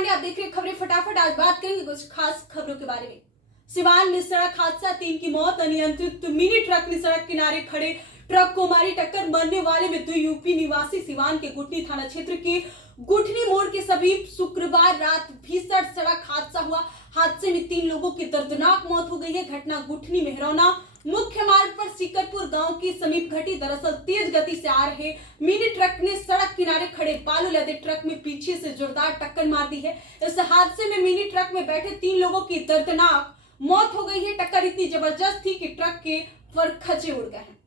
पांडे, आप देख रहे हैं खबरें फटाफट। आज बात करेंगे कुछ खास खबरों के बारे में। सिवान में सड़क हादसा, 3 की मौत। अनियंत्रित मिनी ट्रक ने सड़क किनारे खड़े ट्रक को मारी टक्कर। मरने वाले में 2 यूपी निवासी। सिवान के गुठनी थाना क्षेत्र के गुठनी मोड़ के समीप शुक्रवार रात भीषण सड़क हादसा हुआ। हादसे में 3 लोगों की दर्दनाक मौत हो गई है। घटना गुठनी मेहरौना मुख्य मार्ग पर सीकरपुर गांव के समीप घटी। दरअसल तेज गति से आ रहे मिनी ट्रक ने सड़क किनारे खड़े बालू लदे ट्रक में पीछे से जोरदार टक्कर मार दी है। इस हादसे में मिनी ट्रक में बैठे 3 लोगों की दर्दनाक मौत हो गई है। टक्कर इतनी जबरदस्त थी कि ट्रक के फरखचे उड़ गए हैं।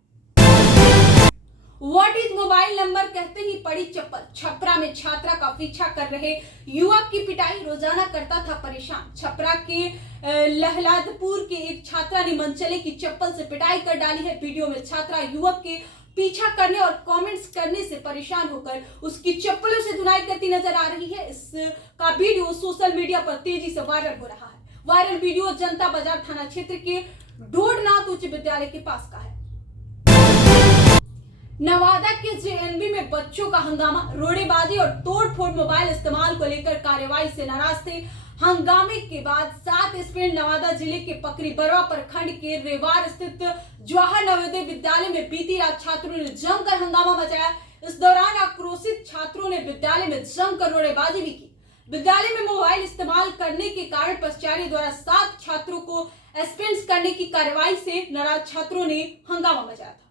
व्हाट इज मोबाइल नंबर कहते ही पड़ी चप्पल। छपरा में छात्रा का पीछा कर रहे युवक की पिटाई। रोजाना करता था परेशान। छपरा के लहलादपुर के एक छात्रा ने मनचले की चप्पल से पिटाई कर डाली है। वीडियो में छात्रा युवक के पीछा करने और कमेंट्स करने से परेशान होकर उसकी चप्पलों से धुनाई करती नजर आ रही है। इसका वीडियो सोशल मीडिया पर तेजी से वायरल हो रहा है। वायरल वीडियो जनता बाजार थाना क्षेत्र के ढोडनाथ उच्च विद्यालय के पास का है। नवादा के जेएनबी में बच्चों का हंगामा। रोड़ेबाजी और तोड़फोड़ मोबाइल इस्तेमाल को लेकर कार्रवाई से नाराज थे। हंगामे के बाद 7 स्टूडेंट नवादा जिले के पकरी बरवा प्रखंड के रेवार स्थित जवाहर नवोदय विद्यालय में बीती रात छात्रों ने जमकर हंगामा मचाया। इस दौरान आक्रोशित छात्रों ने विद्यालय में जमकर रोड़ेबाजी भी की। विद्यालय में मोबाइल इस्तेमाल करने के कारण प्राचार्य द्वारा 7 छात्रों को सस्पेंड करने की कार्रवाई से नाराज छात्रों ने हंगामा मचाया था।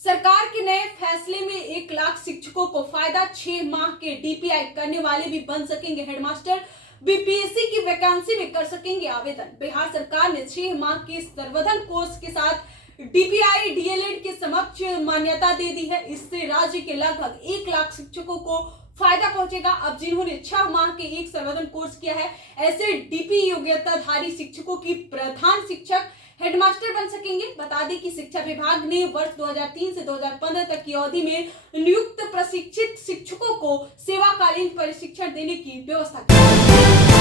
सरकार के नए फैसले में 1 लाख शिक्षकों को फायदा। 6 माह के डीपीआई करने वाले भी बन सकेंगे हेडमास्टर। बीपीएससी की वैकेंसी में कर सकेंगे आवेदन। बिहार सरकार ने 6 माह के संवर्धन कोर्स के साथ डीपीआई डीएलएड के समक्ष मान्यता दे दी है। इससे राज्य के लगभग 1 लाख शिक्षकों को फायदा पहुंचेगा। अब जिन्होंने 6 माह के एक संवर्धन कोर्स किया है, ऐसे डीपी योग्यताधारी शिक्षकों की प्रधान शिक्षक हेडमास्टर बन सकेंगे। बता दें कि शिक्षा विभाग ने वर्ष 2003 से 2015 तक की अवधि में नियुक्त प्रशिक्षित शिक्षकों को सेवाकालीन प्रशिक्षण देने की व्यवस्था की।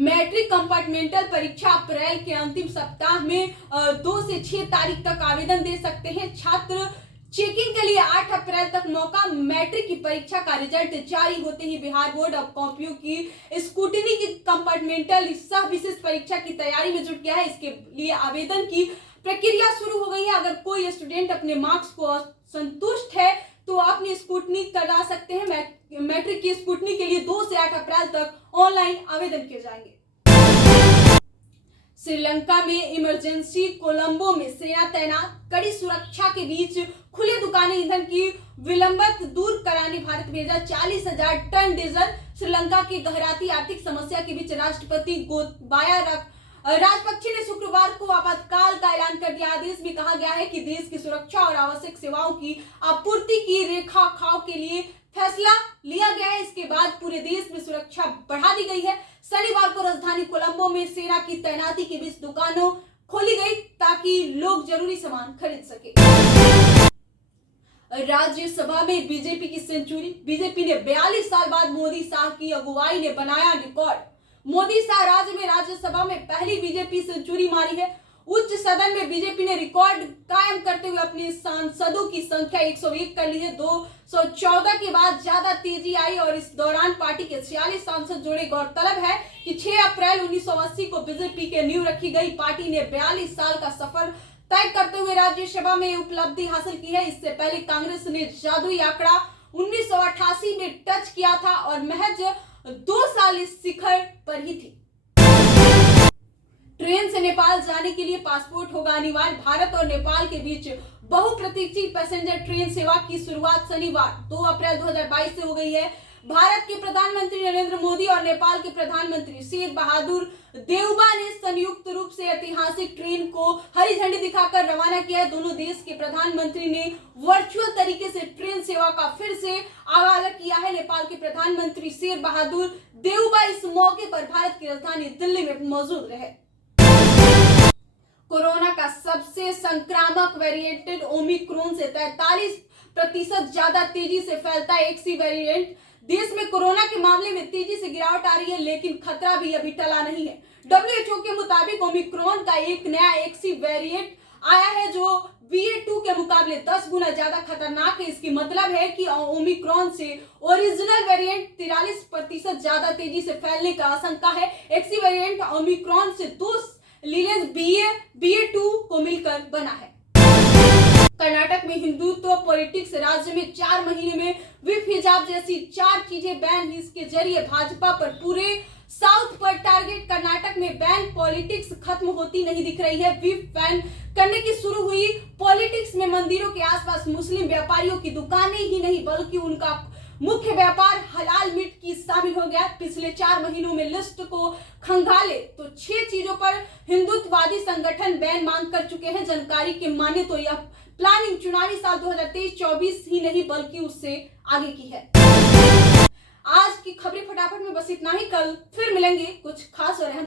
मैट्रिक कंपार्टमेंटल परीक्षा अप्रैल के अंतिम सप्ताह में 2 से 6 तारीख तक आवेदन दे सकते हैं छात्र। चेकिंग के लिए 8 अप्रैल तक मौका। मैट्रिक की परीक्षा का रिजल्ट जारी होते ही बिहार बोर्ड अब कॉपियों की स्कूटनी की कंपार्टमेंटल सह विशेष परीक्षा की तैयारी में जुट गया है। इसके लिए आवेदन की प्रक्रिया शुरू हो गई है। अगर कोई स्टूडेंट अपने मार्क्स को संतुष्ट है तो अपनी स्कूटनी करा सकते हैं। मैट्रिक की स्कूटनी के लिए 2 से 8 अप्रैल तक ऑनलाइन आवेदन किए जाएंगे। श्रीलंका में इमरजेंसी कोलंबो में सेना तैनात। कड़ी सुरक्षा के बीच खुले दुकानें ईंधन की विलंबित दूर कराने भारत भेजा 40,000 टन डीजल। श्रीलंका की गहराती आर्थिक समस्या के बीच राष्ट्रपति गोताबाया राजपक्षे ने शुक्रवार को आपातकाल का ऐलान कर दिया। आदेश में कहा गया है कि देश की सुरक्षा और आवश्यक सेवाओं की आपूर्ति की रेखा खाव के लिए फैसला लिया गया है। इसके बाद पूरे देश में सुरक्षा बढ़ा दी गई है। शनिवार को राजधानी कोलंबो में सेना की तैनाती के बीच दुकानों खोली गई ताकि लोग जरूरी सामान खरीद सके। राज्यसभा में बीजेपी की सेंचुरी। बीजेपी ने 42 साल बाद मोदी शाह की अगुवाई ने बनाया रिकॉर्ड। मोदी शाह राज्य में राज्यसभा में पहली बीजेपी सेंचुरी मारी है। उच्च सदन में बीजेपी ने रिकॉर्ड कायम करते हुए अपने सांसदों की संख्या 101 कर ली है। 214 के बाद ज्यादा तेजी आई और इस दौरान पार्टी के 46 सांसद जोड़े। गौरतलब है कि 6 अप्रैल 1980 को बीजेपी के नींव रखी गई। पार्टी ने 42 साल का सफर तय करते हुए राज्यसभा में उपलब्धि हासिल की है। इससे पहले कांग्रेस ने जादुई आंकड़ा 1988 में टच किया था और महज 2 साल इस शिखर पर ही थी। ट्रेन से नेपाल जाने के लिए पासपोर्ट होगा अनिवार्य। भारत और नेपाल के बीच बहुप्रतीक्षित पैसेंजर ट्रेन सेवा की शुरुआत शनिवार 2 अप्रैल 2022 से हो गई है। भारत के प्रधानमंत्री नरेंद्र मोदी और नेपाल के प्रधानमंत्री शेर बहादुर देउबा ने संयुक्त रूप से ऐतिहासिक ट्रेन को हरी झंडी दिखाकर रवाना किया है। दोनों देश के प्रधानमंत्री ने वर्चुअल तरीके से ट्रेन सेवा का फिर से आगाज किया है। नेपाल के प्रधानमंत्री शेर बहादुर देउबा इस मौके पर भारत की राजधानी दिल्ली में मौजूद रहे। कोरोना का सबसे संक्रामक वेरिएंट ओमिक्रॉन से 43% ज्यादा तेजी से फैलता है। XC वेरिएंट देश में कोरोना के मामले में तेजी से गिरावट आ रही है, लेकिन खतरा भी अभी टला नहीं है। WHO के मुताबिक ओमिक्रॉन का एक नया XC वेरिएंट आया है जो BA.2 के मुकाबले 10 गुना ज्यादा खतरनाक है। इसकी मतलब है कि ओमिक्रॉन से ओरिजिनल वेरिएंट 43% ज्यादा तेजी से फैलने का आशंका है। एक्सी वेरिएंट ओमिक्रॉन से 2 लीनियज BA.2 को मिलकर बना है। कर्नाटक में हिंदुत्व पॉलिटिक्स, राज्य में 4 महीने में विप हिजाब जैसी 4 चीजें बैन। इसके जरिए भाजपा पर पूरे साउथ पर टारगेट। कर्नाटक में बैन पॉलिटिक्स खत्म होती नहीं दिख रही है। विप बैन करने की शुरू हुई पॉलिटिक्स में मंदिरों के आसपास मुस्लिम व्यापारियों की दुकानें ही नहीं बल्कि उनका मुख्य व्यापार हलाल मीट की शामिल हो गया। पिछले 4 महीनों में लिस्ट को खंगाले तो 6 चीजों पर हिंदुत्ववादी संगठन बैन मांग कर चुके हैं। जानकारी के माने तो यह प्लानिंग चुनावी साल 2023-24 ही नहीं बल्कि उससे आगे की है। आज की खबरें फटाफट में बस इतना ही। कल फिर मिलेंगे कुछ खास और अहम